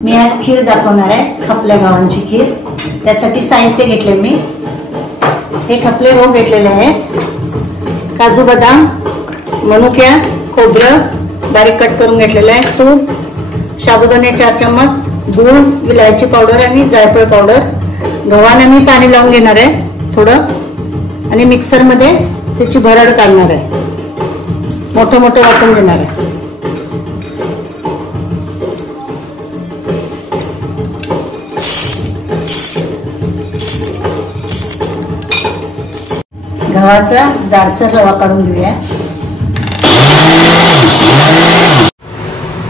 मी आज खीर दाखवणार आहे, खपल्या गव्हाची खीर। त्यासाठी साहित्य घेतले मी हे खपले गहू घेतलेले आहेत, काजू बदाम, मनुक्या, खोबरं बारीक कट करून घेतलेले आहे, तूप, साबुदाणे 4 चम्मच, गूळ, विलायची पावडर आणि जायफळ पावडर। गव्हांना मी पाणी लावून घेणार आहे थोडं आणि मिक्सर मध्ये त्याची भरड काढणार आहे, मोठं मोठं वाटून घेणार आहे। गव्हाचा जाडसर रवा काढून घेऊया।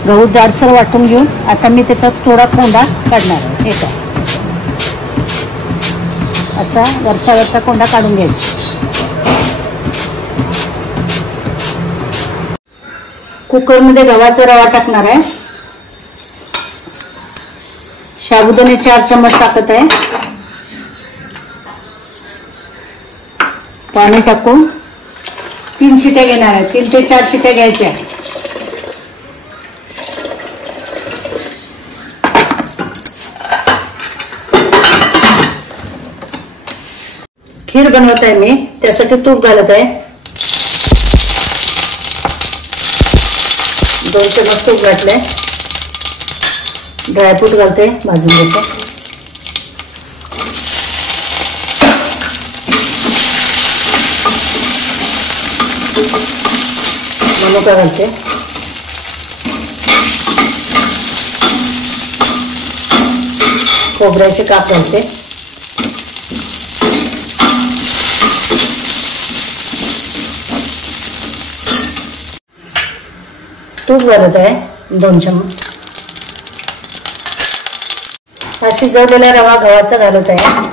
गहू जाडसर वाटून घेऊन आता मी त्याचा थोडा कोंडा काढणार आहे। हे का असा वरचा कोंडा काढून घ्यायचा। कुकर मध्ये गव्हाचा रवा टाकणार आहे, साबुदाणे 4 चम्मच टाकत आहे, पाणी टाकून 3 शिट्या घेणार आहे, 3 ते 4 शिट्या घ्यायच्या। खीर बनवत आहे मी, त्यासाठी तूप घालत आहे, 2 चम्मच तूप घातले, ड्रायफ्रूट घालते, भाजून घेते, मनुका घालते, खोबऱ्याचे काप घालते, तूप घालत आहे 2 चम्मच, हा शिजवलेला रवा गव्हाचा घालत आहे,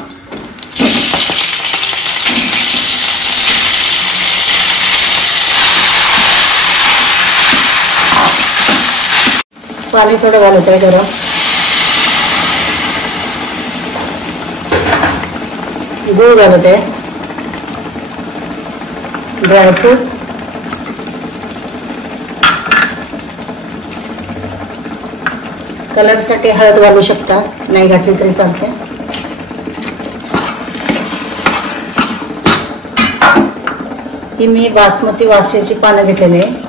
पाणी थोडं घालत आहे गरम, गूळ घालत आहे, ड्रायफ्रूट, कलर साठी हळद घालू शकता, नाही घातली तरी चालते। ही मी बासमती वासाची पानं घेतलेली आहे,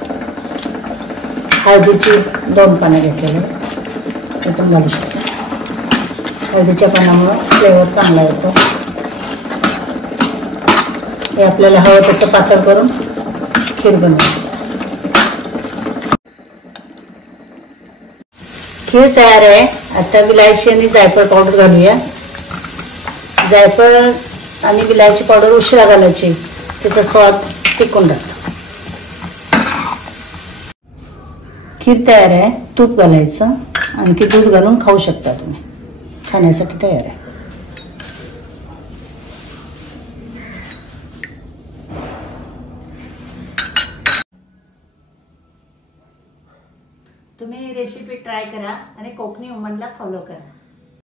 हळदीची 2 पानं घेतलेली, त्यातून घालू शकता। हळदीच्या पानामुळे फ्लेवर चांगला येतो। हे आपल्याला हवं तसं पातळ करून खीर बनवू। खीर तयार आहे। आता विलायची आणि जायफळ पावडर घालूया। जायफळ आणि विलायची पावडर उशिरा घालायची, त्याचा स्वाद टिकून राहतो। खीर तयार आहे, तूप घालायचं, आणखी दूध घालून खाऊ शकता तुम्ही, खाण्यासाठी तयार आहे। तुम्ही रेसिपी ट्राय करा आणि कोकणी वुमनला फॉलो करा।